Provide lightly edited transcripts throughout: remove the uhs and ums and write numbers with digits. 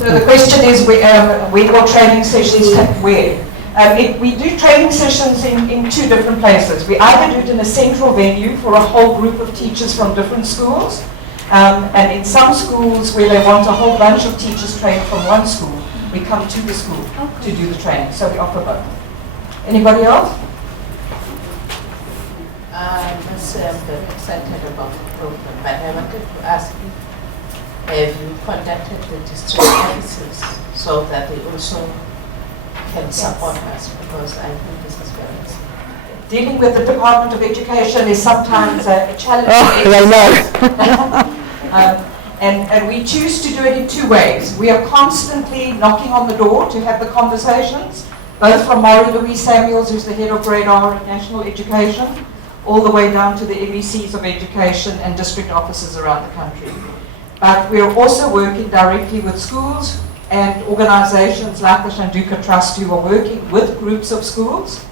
So the question is, when will training sessions take where? We do training sessions in two different places. We either do it in a central venue for a whole group of teachers from different schools, and in some schools where they want a whole bunch of teachers trained from one school, we come to the school to do the training. So we offer both. Anybody else? I must say I'm very excited about the program, but I wanted to ask you, have you contacted the district offices so that they also can support us, because I think this is very exciting. Dealing with the Department of Education is sometimes a challenge. And we choose to do it in two ways. We are constantly knocking on the door to have the conversations, both from Maury Louise Samuels, who's the head of Radar and National Education, all the way down to the MECs of Education and district offices around the country. But we are also working directly with schools and organizations like the Shanduka Trust, who are working with groups of schools,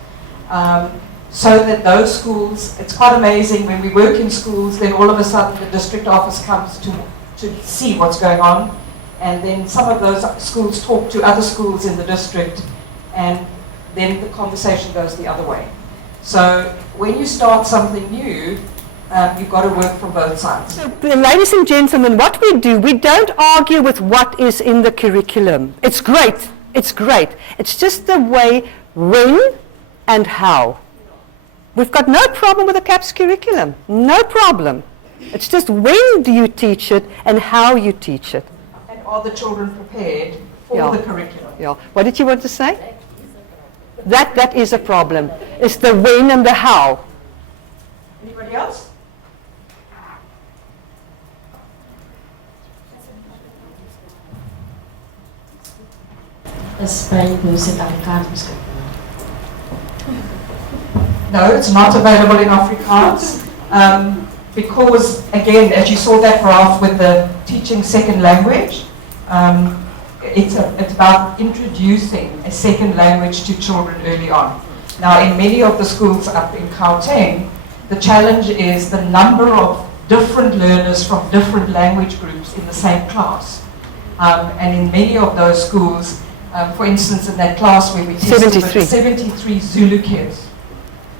so that those schools, it's quite amazing when we work in schools, then all of a sudden the district office comes to see what's going on, and then some of those schools talk to other schools in the district, and then the conversation goes the other way. So when you start something new, you've got to work from both sides. So, ladies and gentlemen, what we do, we don't argue with what is in the curriculum. It's great. It's great. It's just the way, when, and how. We've got no problem with the CAPS curriculum. No problem. It's just when do you teach it and how you teach it. And are the children prepared for the curriculum? Yeah. What did you want to say? That is a problem. It's the when and the how. Anybody else? Is Brainboosters Afrikaans beskikbaar? No, it's not available in Afrikaans. Because, again, as you saw that graph with the teaching second language, it's about introducing a second language to children early on. Now, in many of the schools up in Gauteng, the challenge is the number of different learners from different language groups in the same class. And in many of those schools, for instance, in that class where we tested 73 Zulu kids,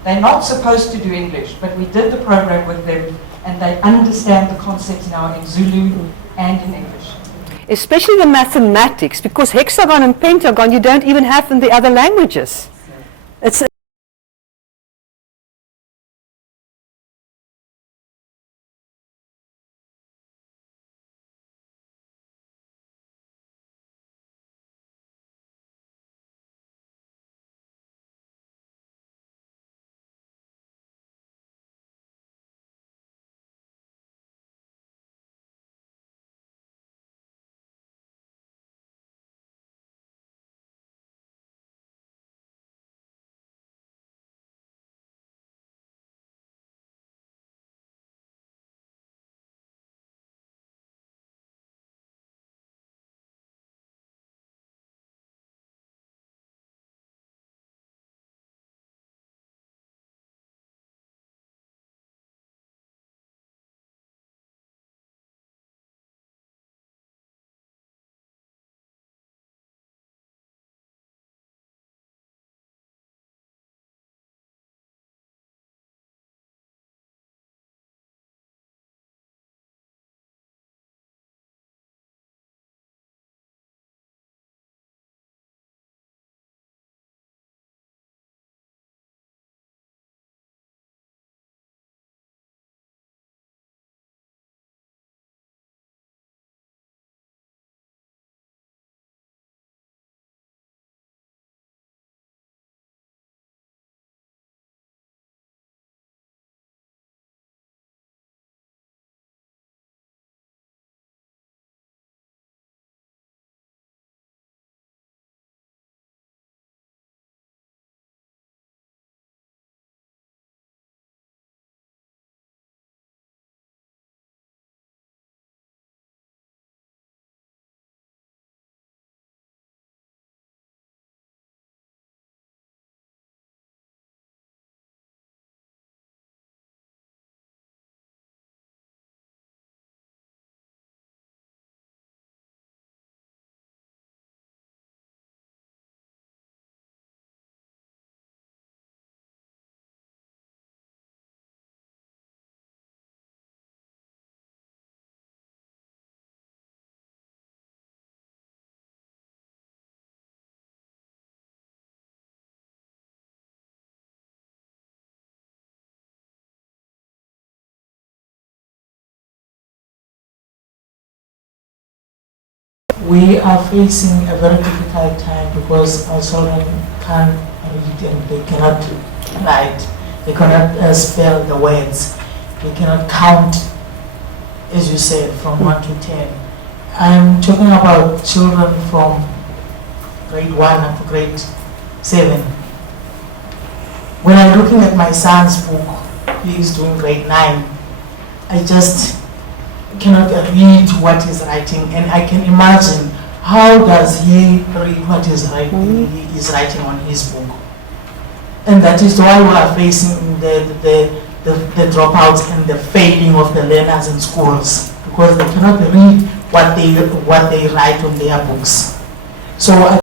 they're not supposed to do English, but we did the program with them, and they understand the concepts now in Zulu and in English. Especially the mathematics, because hexagon and pentagon you don't even have in the other languages. It's We are facing a very difficult time because our children can't read and they cannot write. They cannot spell the words. They cannot count, as you said, from 1 to 10. I'm talking about children from grade 1 up to grade 7. When I'm looking at my son's book, he is doing grade 9, I just cannot read what he's writing, and I can imagine how does he read what he is writing on his book. And that is why we are facing the dropouts and the failing of the learners in schools, because they cannot read what they write on their books. So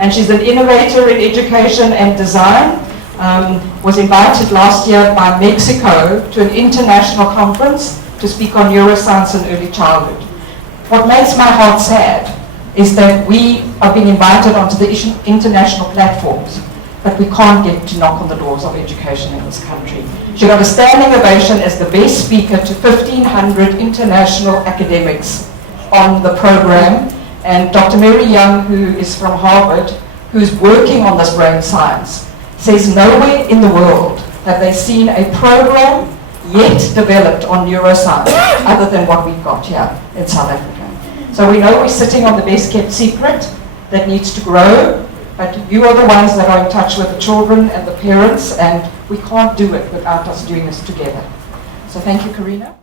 and she's an innovator in education and design. Was invited last year by Mexico to an international conference to speak on neuroscience and early childhood. What makes my heart sad is that we are being invited onto the international platforms, but we can't get to knock on the doors of education in this country. She got a standing ovation as the best speaker to 1,500 international academics on the program. And Dr. Mary Young, who is from Harvard, who's working on this brain science, says nowhere in the world have they seen a program yet developed on neuroscience other than what we've got here in South Africa. So we know we're sitting on the best kept secret that needs to grow, but you are the ones that are in touch with the children and the parents, and we can't do it without us doing this together. So thank you, Karina.